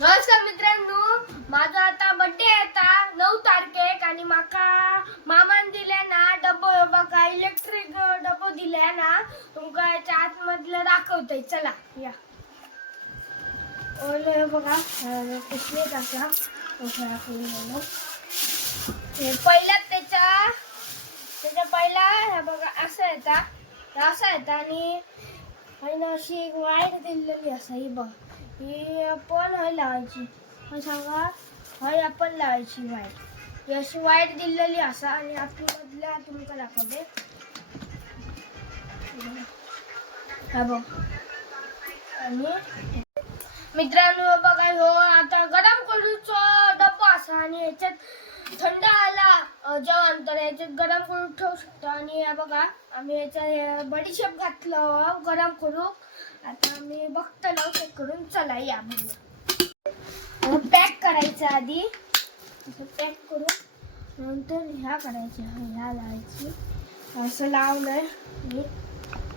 नमस्कार मित्रांनो, माझा आता बर्थडे आता 9 तारखेक आणि माका मामान दिले ना डब्बो बघा इलेक्ट्रिक डब्बो दिले ना तुमका याच्या आतमधलं दाखवतोय. चला या ओलो बघा कसले असा हे पहिला त्याच्या पहिला हे बघा असं येता आणि अशी एक वायर दिलेली असा ही बघ ही आपण हय लावायची सांगा हय आपण लावायची वायर ही अशी वायर दिलेली असा आणि आपण मधल्या तुमका दाखवते हा बघ. आणि मित्रांनो बघा हो आता गरम करूचो डब्बा असा आणि याच्यात थंड आला जेवण तर याच्यात गरम करून ठेवू शकतो. आणि हे बघा आम्ही याच्यात बडीशेप घातलं गरम करू. आता आम्ही बघतो चेक करून. चला या बघूया. पॅक करायचं आधी असं पॅक करून नंतर ह्या करायच्या ह्या लावायची असं लावलंय मी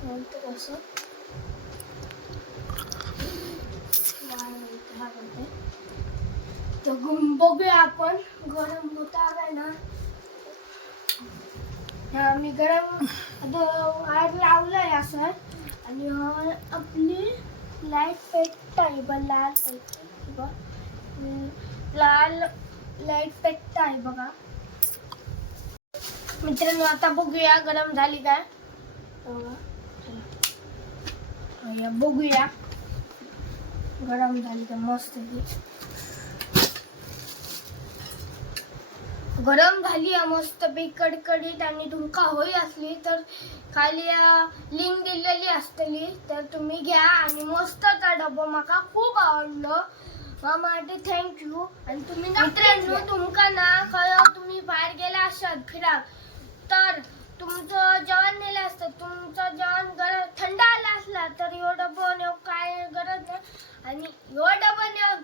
नंतर असं तर बघूया आपण गरम होता आहे ना. मी गरम वायर लावलंय असं आणि आपली लाईट पेटताय लाल लाईट पेटताय बघा मित्रांनो. आता बघूया गरम झाली काय बघूया गरम झाली तर मस्त गरम झाली मस्त कडकडीत. आणि तुमका होई असली तर खाली लिंक दिलेली असतली तर तुम्ही घ्या. आणि मस्त त्या डब्बा माका खूप आवडलं मामासाठी थँक्यू. आणि तुम्ही मित्रांनो तुमका ना खरं तुम्ही बाहेर गेला असाल फिराक तर तुमचं जेवण नेलं असतं तुमचं जेवण थंड आलं असला तर ह्यो डब्बा नेऊ काय गरज नाही. आणि ह्यो डब्बा नेऊ